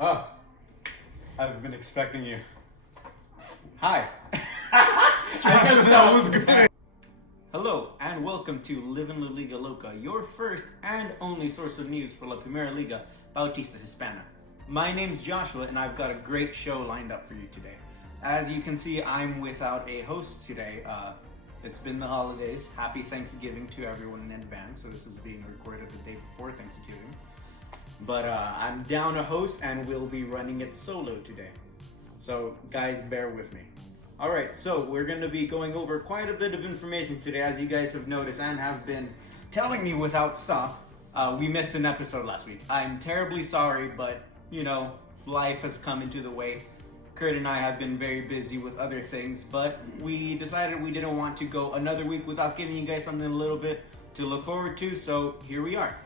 Oh, I've been expecting you. Hi. Joshua, that was good. Hello, and welcome to Livin La Liga Loca, your first and only source of news for La Primera Liga Bautista Hispana. My name's Joshua, and I've got a great show lined up for you today. As you can see, I'm without a host today. It's been the holidays. Happy Thanksgiving to everyone in advance. So this is being recorded the day before Thanksgiving. But I'm down a host, and we'll be running it solo today. So guys, bear with me. Alright, so we're going to be going over quite a bit of information today, as you guys have noticed and have been telling me without stop. We missed an episode last week. I'm terribly sorry, but, you know, life has come into the way. Kurt and I have been very busy with other things, but we decided we didn't want to go another week without giving you guys something a little bit to look forward to, so here we are.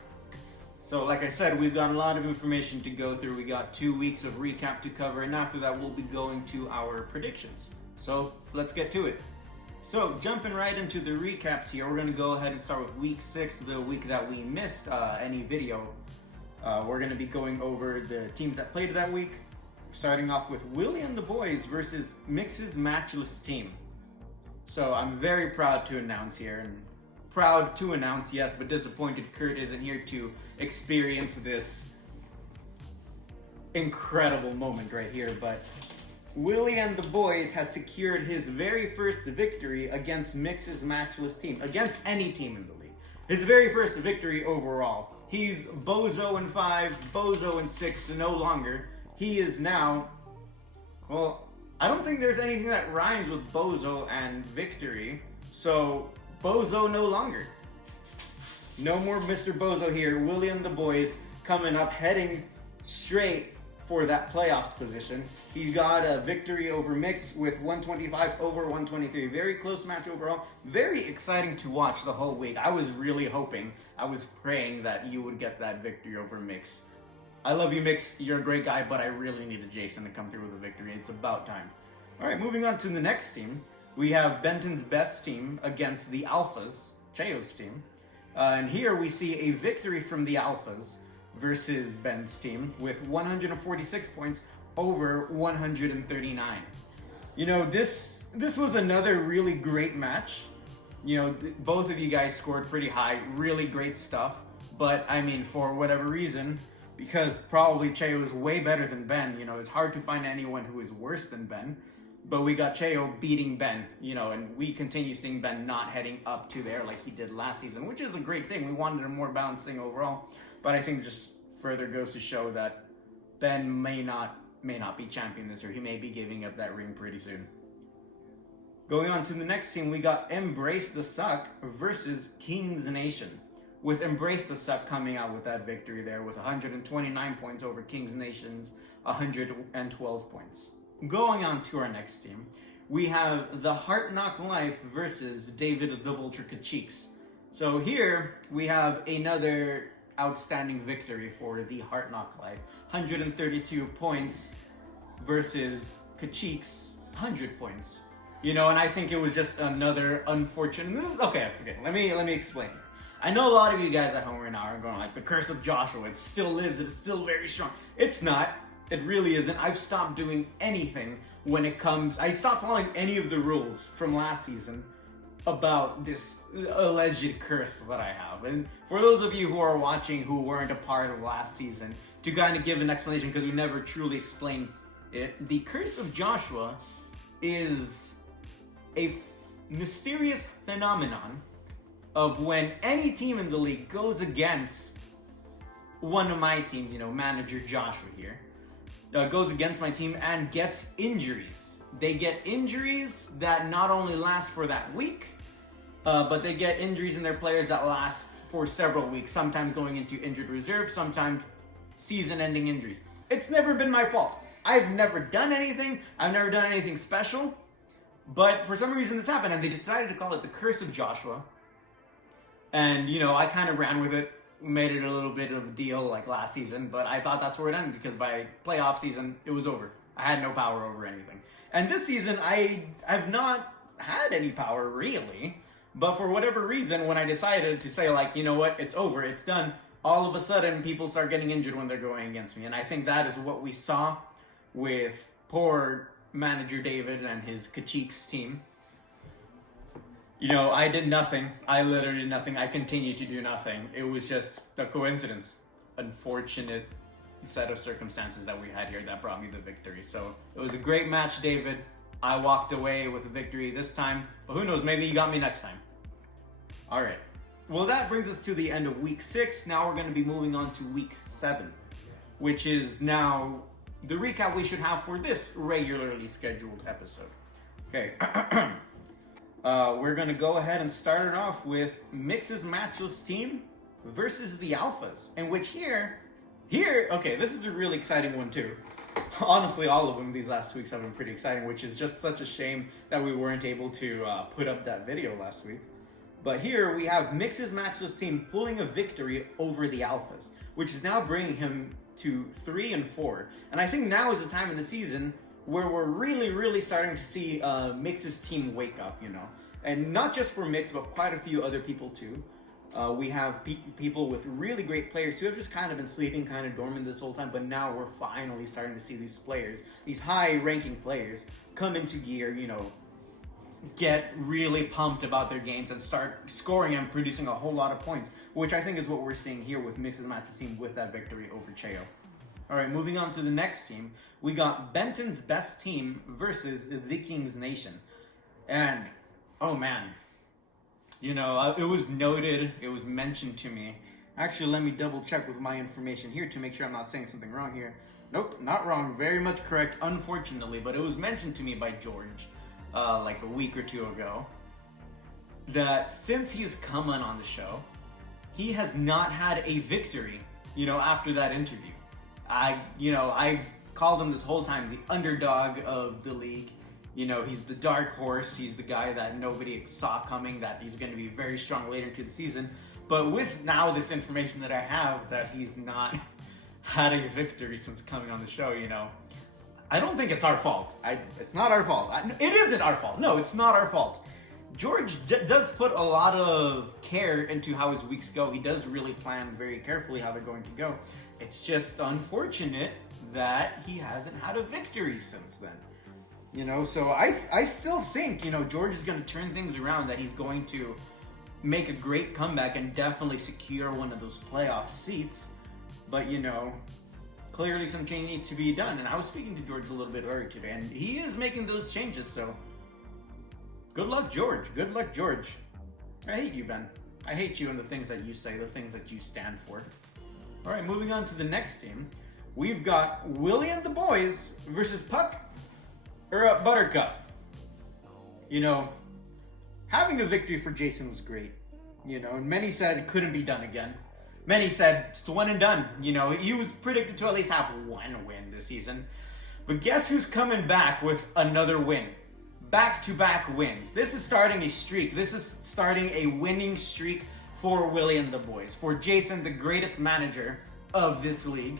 So like I said, we've got a lot of information to go through. We got 2 weeks of recap to cover, and after that we'll be going to our predictions. So let's get to it. So jumping right into the recaps here, we're going to go ahead and start with week 6, the week that we missed any video. We're going to be going over the teams that played that week, starting off with Willie and the Boys versus Mix's matchless team. So I'm very proud to announce here, and proud to announce, yes, but disappointed Kurt isn't here to experience this incredible moment right here. But Willie and the Boys has secured his very first victory against Mix's matchless team, against any team in the league. His very first victory overall. He's Bozo in 5, Bozo in 6, no longer. He is now, well, I don't think there's anything that rhymes with Bozo and victory, so Bozo no longer. No more Mr. Bozo here. Willie and the Boys coming up, heading straight for that playoffs position. He's got a victory over Mix with 125 over 123. Very close match overall. Very exciting to watch the whole week. I was really hoping, I was praying that you would get that victory over Mix. I love you, Mix. You're a great guy, but I really needed Jason to come through with a victory. It's about time. All right, moving on to the next team. We have Benton's best team against the Alphas, Cheo's team. And here we see a victory from the Alphas versus Ben's team with 146 points over 139. You know, this was another really great match. You know, both of you guys scored pretty high, really great stuff. But, I mean, for whatever reason, because probably Cheo is way better than Ben, you know, it's hard to find anyone who is worse than Ben. But we got Cheo beating Ben, you know, and we continue seeing Ben not heading up to there like he did last season, which is a great thing. We wanted a more balanced thing overall. But I think just further goes to show that Ben may not be champion this year. He may be giving up that ring pretty soon. Going on to the next team, we got Embrace the Suck versus Kings Nation, with Embrace the Suck coming out with that victory there with 129 points over Kings Nation's 112 points. Going on to our next team, we have the Heart Knock Life versus David the Vulture Kacheeks. So here we have another outstanding victory for the Heart Knock Life. 132 points versus Kacheeks' 100 points. You know, and I think it was just another unfortunate... This is, okay, let me explain. I know a lot of you guys at home right now are going like, the curse of Joshua, it still lives, it's still very strong. It's not. It really isn't. I've stopped doing anything when it comes... I stopped following any of the rules from last season about this alleged curse that I have. And for those of you who are watching who weren't a part of last season, to kind of give an explanation, because we never truly explained it, the curse of Joshua is a mysterious phenomenon of when any team in the league goes against one of my teams, you know, manager Joshua here, goes against my team and gets injuries. They get injuries that not only last for that week, but they get injuries in their players that last for several weeks, sometimes going into injured reserve, sometimes season-ending injuries. It's never been my fault. I've never done anything. I've never done anything special. But for some reason this happened, and they decided to call it the Curse of Joshua. And, you know, I kind of ran with it, made it a little bit of a deal like last season, but I thought that's where it ended, because by playoff season, it was over. I had no power over anything. And this season, I've not had any power, really. But for whatever reason, when I decided to say, like, you know what, it's over, it's done, all of a sudden people start getting injured when they're going against me. And I think that is what we saw with poor manager David and his Kachik's team. You know, I did nothing. I literally did nothing. I continued to do nothing. It was just a coincidence. Unfortunate set of circumstances that we had here that brought me the victory. So it was a great match, David. I walked away with a victory this time, but who knows, maybe you got me next time. All right. Well, that brings us to the end of week 6. Now we're going to be moving on to week 7, which is now the recap we should have for this regularly scheduled episode. Okay. We're going to go ahead and start it off with Mix's matchless team versus the Alphas, in which here, okay, this is a really exciting one too. Honestly, all of them these last weeks have been pretty exciting, which is just such a shame that we weren't able to put up that video last week. But here we have Mix's matchless team pulling a victory over the Alphas, which is now bringing him to 3-4. And I think now is the time in the season where we're really starting to see Mix's team wake up, you know. And not just for Mix, but quite a few other people too. We have people with really great players who have just kind of been sleeping kind of dormant this whole time, but now we're finally starting to see these players, these high-ranking players, come into gear, you know, get really pumped about their games and start scoring and producing a whole lot of points, which I think is what we're seeing here with Mix's matches team with that victory over Cheo. All right, moving on to the next team, we got Benton's best team versus the King's Nation. And, oh man, you know, it was noted, it was mentioned to me. Actually, let me double check with my information here to make sure I'm not saying something wrong here. Nope, not wrong, very much correct, unfortunately, but it was mentioned to me by George like a week or 2 ago, that since he's come on the show, he has not had a victory, you know, after that interview. I called him this whole time the underdog of the league. You know, he's the dark horse. He's the guy that nobody saw coming, that he's going to be very strong later into the season. But with now this information that I have that he's not had a victory since coming on the show, you know, I don't think it's our fault. It's not our fault. It isn't our fault. No, it's not our fault. George does put a lot of care into how his weeks go. He does really plan very carefully how they're going to go. It's just unfortunate that he hasn't had a victory since then. You know, so I still think, you know, George is going to turn things around, that he's going to make a great comeback and definitely secure one of those playoff seats. But, you know, clearly some change needs to be done. And I was speaking to George a little bit earlier today, and he is making those changes, so good luck, George. Good luck, George. I hate you, Ben. I hate you and the things that you say, the things that you stand for. All right, moving on to the next team. We've got Willie and the boys versus Buttercup. You know, having a victory for Jason was great. You know, and many said it couldn't be done again. Many said it's one and done. You know, he was predicted to at least have one win this season. But guess who's coming back with another win? Back-to-back wins. This is starting a streak. This is starting a winning streak for Willie and the boys. For Jason, the greatest manager of this league.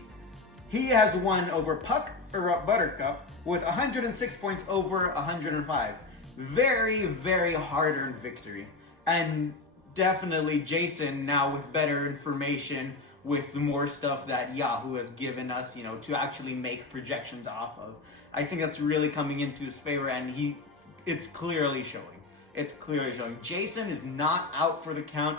He has won over Buttercup with 106 points over 105. Very hard-earned victory. And definitely Jason, now with better information, with more stuff that Yahoo has given us, you know, to actually make projections off of. I think that's really coming into his favor, and it's clearly showing. It's clearly showing. Jason is not out for the count.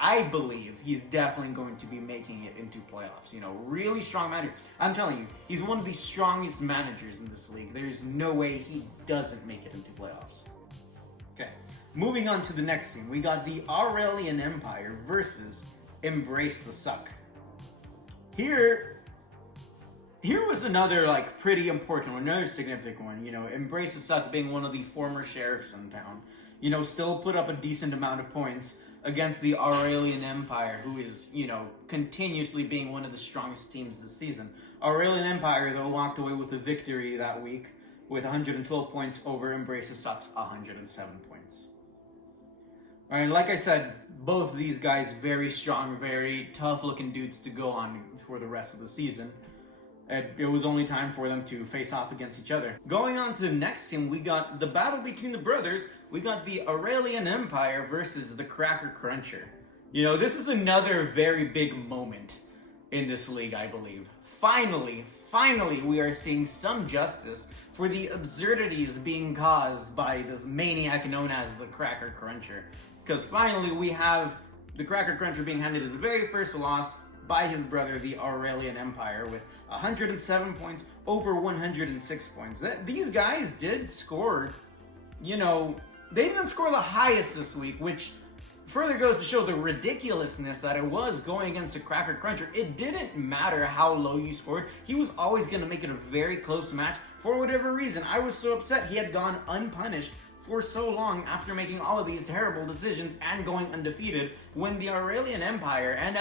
I believe he's definitely going to be making it into playoffs. You know, really strong manager. I'm telling you, he's one of the strongest managers in this league. There's no way he doesn't make it into playoffs. Okay, moving on to the next team. We got the Aurelian Empire versus Embrace the Suck. Here was another, like, pretty important one, another significant one. You know, Embrace the Suck being one of the former sheriffs in town. You know, still put up a decent amount of points against the Aurelian Empire, who is, you know, continuously being one of the strongest teams this season. Aurelian Empire, though, walked away with a victory that week with 112 points over Embrace the Suck's 107 points. All right, like I said, both of these guys very strong, very tough-looking dudes to go on for the rest of the season. It was only time for them to face off against each other. Going on to the next team, we got the battle between the brothers. We got the Aurelian Empire versus the Cracker Cruncher. You know, this is another very big moment in this league, I believe. Finally, we are seeing some justice for the absurdities being caused by this maniac known as the Cracker Cruncher. Because finally we have the Cracker Cruncher being handed his very first loss by his brother, the Aurelian Empire, with 107 points over 106 points. These guys did score, you know, they didn't score the highest this week, which further goes to show the ridiculousness that it was going against the Cracker Cruncher. It didn't matter how low you scored. He was always going to make it a very close match for whatever reason. I was so upset he had gone unpunished for so long after making all of these terrible decisions and going undefeated, when the Aurelian Empire and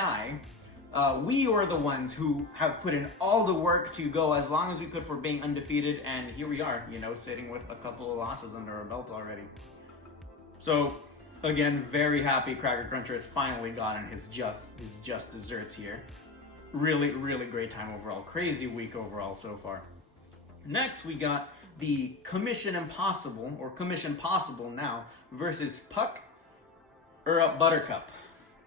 we were the ones who have put in all the work to go as long as we could for being undefeated, and here we are, you know, sitting with a couple of losses under our belt already. So, again, very happy Cracker Cruncher has finally gotten his just desserts here. Really, really great time overall. Crazy week overall so far. Next, we got the Commission Impossible, or Commission Possible now, versus Buttercup.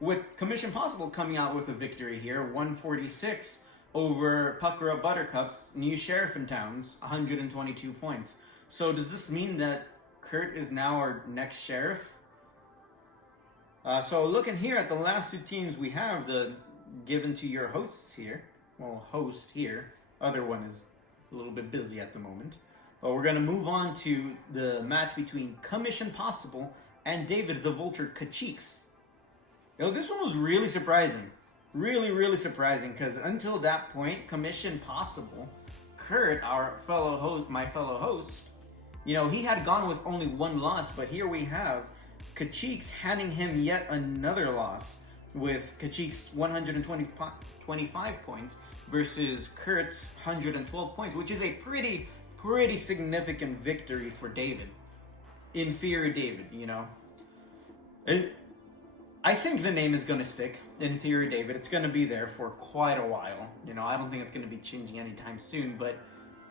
With Commission Possible coming out with a victory here, 146 over Buttercup's new sheriff in town's 122 points. So does this mean that Kurt is now our next sheriff? So looking here at the last two teams we have, the given to your hosts here. Well, host here. Other one is a little bit busy at the moment. But we're going to move on to the match between Commission Possible and David the Vulture Kacheeks. You know, this one was really surprising. Really, really surprising, because until that point, Commission Possible, Kurt, my fellow host, you know, he had gone with only one loss, but here we have Kacheeks handing him yet another loss, with Kacheeks 125 points versus Kurt's 112 points, which is a pretty significant victory for David. Inferior David, you know. I think the name is going to stick, Inferior David. It's going to be there for quite a while. You know, I don't think it's going to be changing anytime soon, but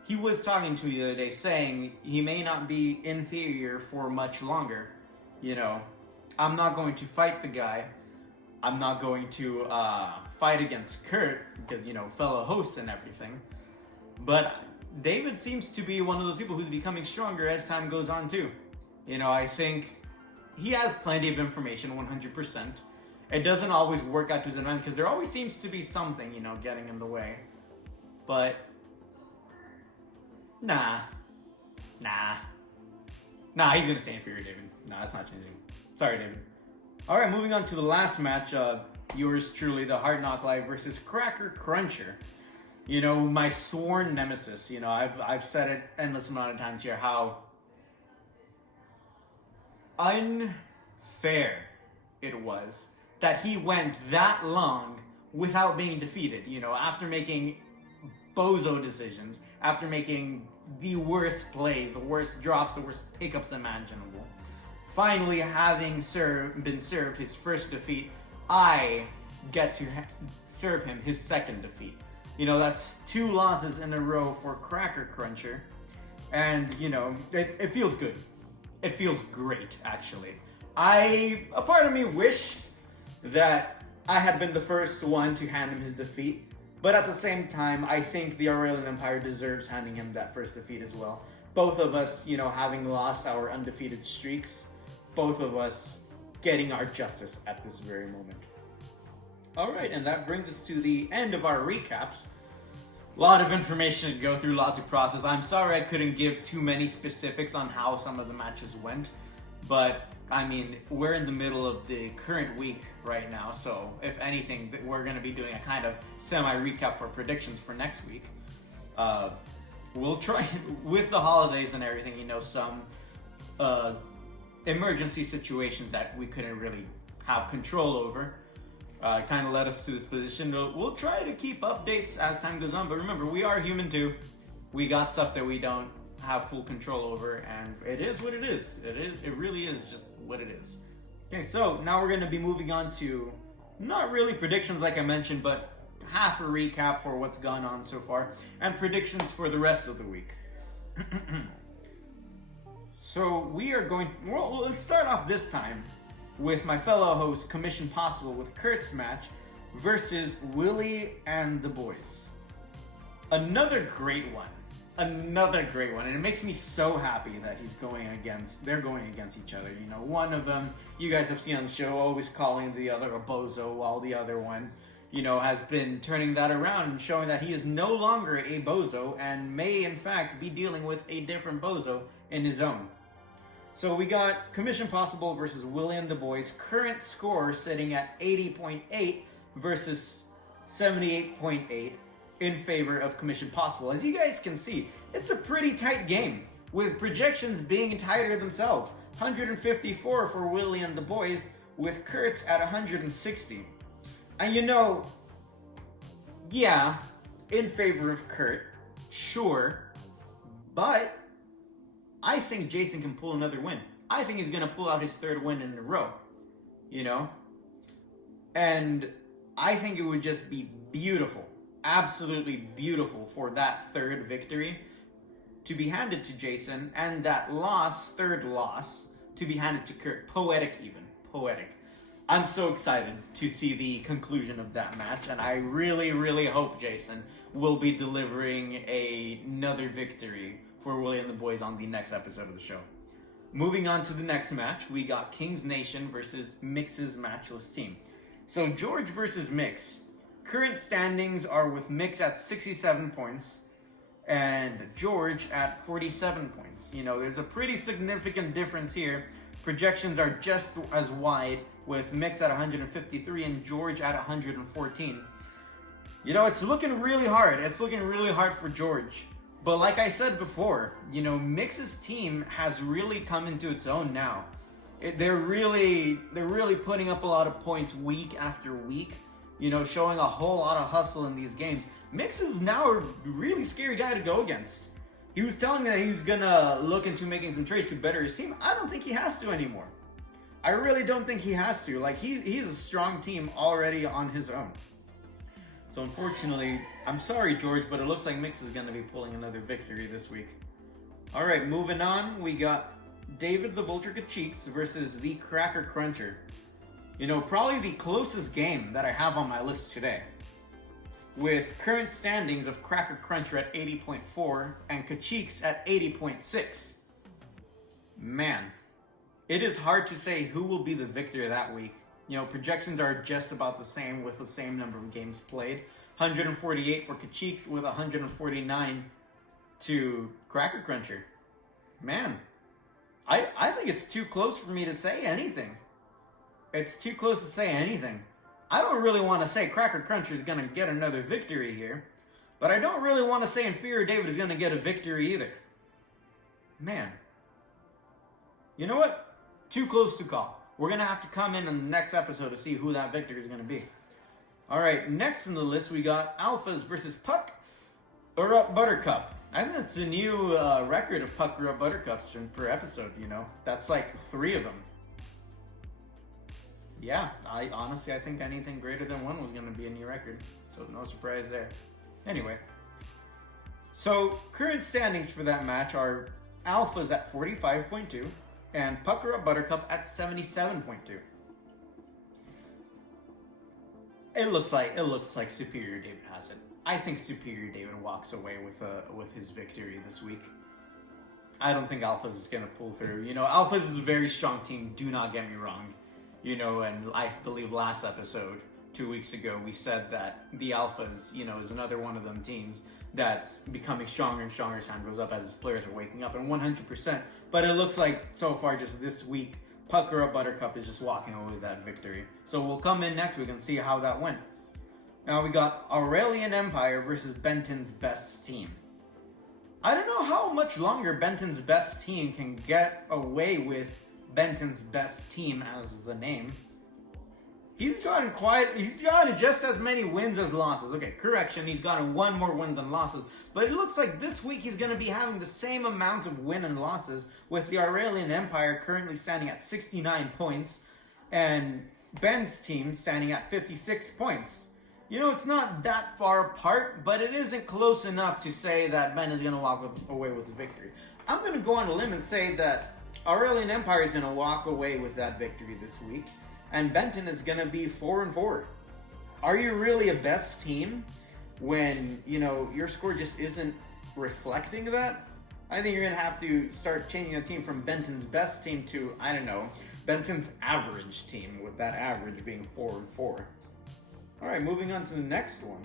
he was talking to me the other day saying he may not be inferior for much longer. You know, I'm not going to fight the guy. I'm not going to fight against Kurt because, you know, fellow hosts and everything. But David seems to be one of those people who's becoming stronger as time goes on too. You know, I think he has plenty of information, 100%. It doesn't always work out to his advantage because there always seems to be something, you know, getting in the way. But nah, he's gonna stay inferior, David. Nah, that's not changing. Sorry, David. All right, moving on to the last match. Yours truly, the Hard Knock Live versus Cracker Cruncher. You know, my sworn nemesis. You know, I've said it endless amount of times here how unfair it was that he went that long without being defeated. You know, after making bozo decisions, after making the worst plays, the worst drops, the worst pickups imaginable. Finally, having been served his first defeat, I get to serve him his second defeat. You know, that's 2 losses in a row for Cracker Cruncher. And, you know, it feels good. It feels great, actually. A part of me wished that I had been the first one to hand him his defeat. But at the same time, I think the Aurelian Empire deserves handing him that first defeat as well. Both of us, you know, having lost our undefeated streaks. Both of us getting our justice at this very moment. Alright, and that brings us to the end of our recaps. A lot of information to go through, lots to process. I'm sorry I couldn't give too many specifics on how some of the matches went. But, I mean, we're in the middle of the current week right now. So, if anything, we're going to be doing a kind of semi-recap for predictions for next week. We'll try, with the holidays and everything, you know, some emergency situations that we couldn't really have control over. Kind of led us to this position. We'll try to keep updates as time goes on, but remember, we are human too. We got stuff that we don't have full control over, and it is what it is. It really is just what it is. Okay, so now we're going to be moving on to not really predictions like I mentioned, but half a recap for what's gone on so far, and predictions for the rest of the week. So we are going, well, let's start off this time with my fellow host, Commission Possible, with Kurt's match versus Willie and the boys. Another great one. And it makes me so happy that they're going against each other. You know, one of them, you guys have seen on the show, always calling the other a bozo, while the other one, you know, has been turning that around and showing that he is no longer a bozo and may, in fact, be dealing with a different bozo in his own. So we got Commission Possible versus Willie and the boys. Current score sitting at 80.8 versus 78.8. in favor of Commission Possible. As you guys can see, it's a pretty tight game, with projections being tighter themselves. 154 for Willie and the boys, with Kurt's at 160. And you know, yeah, in favor of Kurt, sure, but I think Jason can pull another win. I think he's going to pull out his third win in a row, you know? And I think it would just be beautiful, absolutely beautiful, for that third victory to be handed to Jason, and that third loss, to be handed to Kurt. Poetic even. Poetic. I'm so excited to see the conclusion of that match, and I really, really hope Jason will be delivering another victory for Willie and the boys on the next episode of the show. Moving on to the next match, we got King's Nation versus Mix's matchless team. So George versus Mix. Current standings are with Mix at 67 points and George at 47 points. You know, there's a pretty significant difference here. Projections are just as wide, with Mix at 153 and George at 114. You know, it's looking really hard. It's looking really hard for George. But like I said before, you know, Mix's team has really come into its own now. They're really putting up a lot of points week after week. You know, showing a whole lot of hustle in these games. Mix is now a really scary guy to go against. He was telling me that he was gonna look into making some trades to better his team. I don't think he has to anymore. I really don't think he has to. Like, he's a strong team already on his own. So unfortunately, I'm sorry, George, but it looks like Mix is gonna be pulling another victory this week. All right, moving on, we got David the Vulture Cheeks versus the Cracker Cruncher. You know, probably the closest game that I have on my list today. With current standings of Cracker Cruncher at 80.4 and Kacheeks at 80.6. Man, it is hard to say who will be the victor that week. You know, projections are just about the same, with the same number of games played. 148 for Kacheeks with 149 to Cracker Cruncher. Man, I think it's too close for me to say anything. It's too close to say anything. I don't really want to say Cracker Cruncher is going to get another victory here, but I don't really want to say Inferior David is going to get a victory either. Man. You know what? Too close to call. We're going to have to come in the next episode to see who that victor is going to be. Alright, next on the list we got Alphas versus Puck or Up Buttercup. I think that's a new record of Puck or Up Buttercups per episode, you know. That's like 3 of them. Yeah, I think anything greater than 1 was going to be a new record. So no surprise there. Anyway. So, current standings for that match are Alphas at 45.2 and Pucker Up Buttercup at 77.2. It looks like Superior David has it. I think Superior David walks away with his victory this week. I don't think Alphas is going to pull through. You know, Alphas is a very strong team, do not get me wrong. You know, and I believe last episode, 2 weeks ago, we said that the Alphas, you know, is another one of them teams that's becoming stronger and stronger as time goes up, as his players are waking up, and 100%. But it looks like, so far, just this week, Pucker Up Buttercup is just walking away with that victory. So we'll come in next week and see how that went. Now we got Aurelian Empire versus Benton's Best Team. I don't know how much longer Benton's Best Team can get away with Benton's Best Team as the name. He's gotten just as many wins as losses. Okay, correction, he's gotten 1 more win than losses. But it looks like this week he's going to be having the same amount of win and losses, with the Aurelian Empire currently standing at 69 points and Ben's team standing at 56 points. You know, it's not that far apart, but it isn't close enough to say that Ben is going to walk away with the victory. I'm going to go on a limb and say that Aurelian Empire is going to walk away with that victory this week, and Benton is going to be 4-4. Are you really a best team when, your score just isn't reflecting that? I think you're going to have to start changing the team from Benton's best team to, I don't know, Benton's average team, with that average being 4-4. All right, moving on to the next one.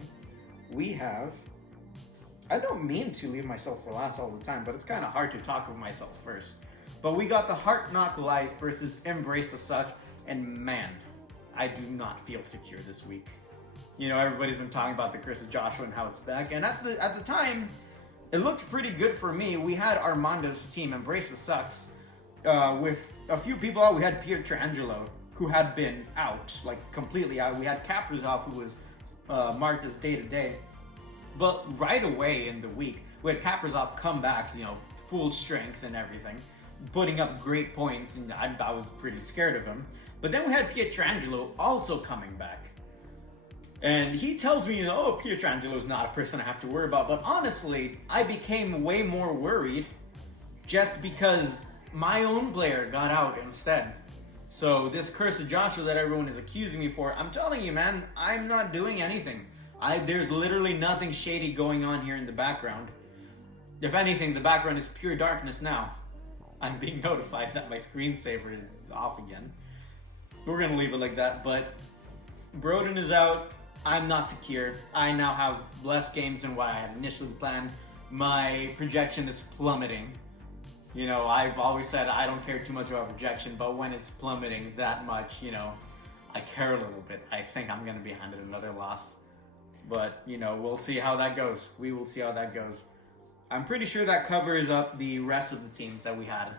We have, I don't mean to leave myself for last all the time, but it's kind of hard to talk of myself first. But we got the Heart Knock Life versus Embrace the Suck, and man, I do not feel secure this week. Everybody's been talking about the Curse of Joshua and how it's back, and at the time, it looked pretty good for me. We had Armando's team, Embrace the Sucks, with a few people out. We had Pietrangelo, who had been out, like completely out. We had Kaprizov, who was marked as day-to-day. But right away in the week, we had Kaprizov come back, full strength and everything, putting up great points, and I was pretty scared of him. But then we had Pietrangelo also coming back. And he tells me, Pietrangelo's not a person I have to worry about. But honestly, I became way more worried just because my own player got out instead. So this Curse of Joshua that everyone is accusing me for, I'm telling you, man, I'm not doing anything. There's literally nothing shady going on here in the background. If anything, the background is pure darkness now. I'm being notified that my screensaver is off again. We're going to leave it like that, but Broden is out. I'm not secure. I now have less games than what I had initially planned. My projection is plummeting. I've always said I don't care too much about projection, but when it's plummeting that much, I care a little bit. I think I'm going to be handed another loss. But, we'll see how that goes. We will see how that goes. I'm pretty sure that covers up the rest of the teams that we had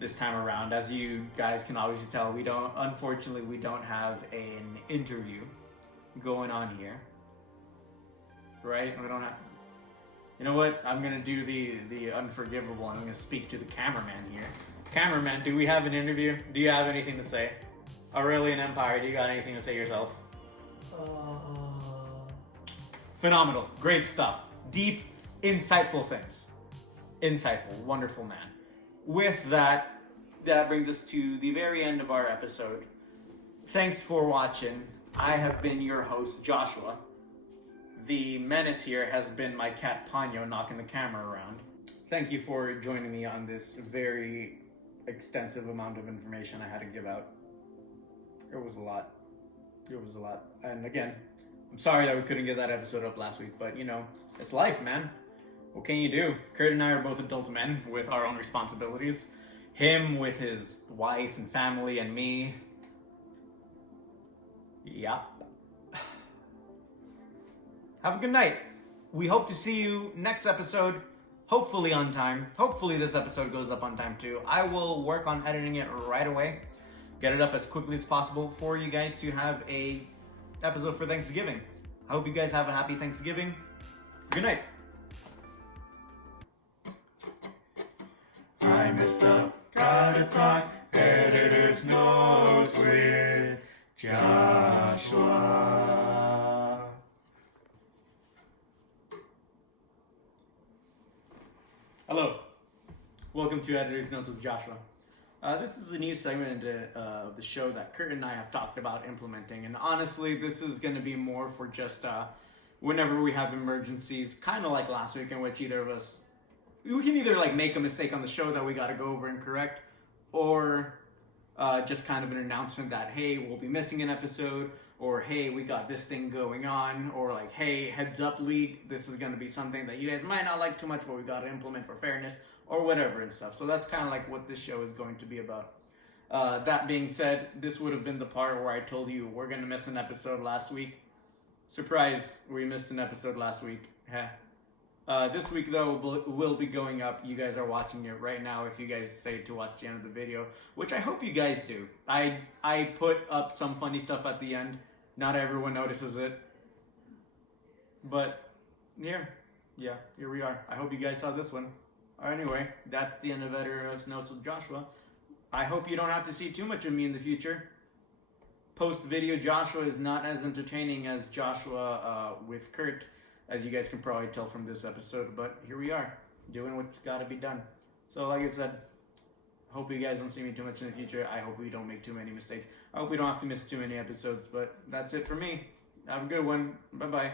this time around. As you guys can obviously tell, unfortunately, we don't have an interview going on here. Right? We don't have... You know what? I'm going to do the unforgivable. I'm going to speak to the cameraman here. Cameraman, do we have an interview? Do you have anything to say? Aurelian Empire, do you got anything to say yourself? Phenomenal. Great stuff. Deep, insightful things. Insightful. Wonderful man. With that brings us to the very end of our episode. Thanks for watching. I have been your host, Joshua. The menace here has been my cat, Ponyo, knocking the camera around. Thank you for joining me on this very extensive amount of information I had to give out. It was a lot. And again, I'm sorry that we couldn't get that episode up last week, but it's life, man. What can you do? Kurt and I are both adult men with our own responsibilities. Him with his wife and family, and me. Yep. Have a good night. We hope to see you next episode, hopefully on time. Hopefully this episode goes up on time too. I will work on editing it right away. Get it up as quickly as possible for you guys to have a episode for Thanksgiving. I hope you guys have a happy Thanksgiving. Good night. I messed up, gotta talk, editor's notes with Joshua. Hello. Welcome to Editor's Notes with Joshua. This is a new segment of the show that Kurt and I have talked about implementing, and honestly, this is going to be more for just whenever we have emergencies, kind of like last week, in which either of us, we can either like make a mistake on the show that we got to go over and correct, or just kind of an announcement that, hey, we'll be missing an episode, or hey, we got this thing going on, or like, hey, heads up leak, this is going to be something that you guys might not like too much, but we got to implement for fairness, or whatever and stuff. So that's kind of like what this show is going to be about. That being said, this would have been the part where I told you we're going to miss an episode last week. Surprise, we missed an episode last week. This week, though, will be going up. You guys are watching it right now if you guys say to watch the end of the video, which I hope you guys do. I put up some funny stuff at the end. Not everyone notices it. But, here we are. I hope you guys saw this one. Anyway, that's the end of Editor's Notes with Joshua. I hope you don't have to see too much of me in the future. Post-video Joshua is not as entertaining as Joshua with Kurt, as you guys can probably tell from this episode, but here we are, doing what's got to be done. So like I said, Hope you guys don't see me too much in the future. I hope we don't make too many mistakes. I hope we don't have to miss too many episodes. But that's it for me. Have a good one. Bye bye.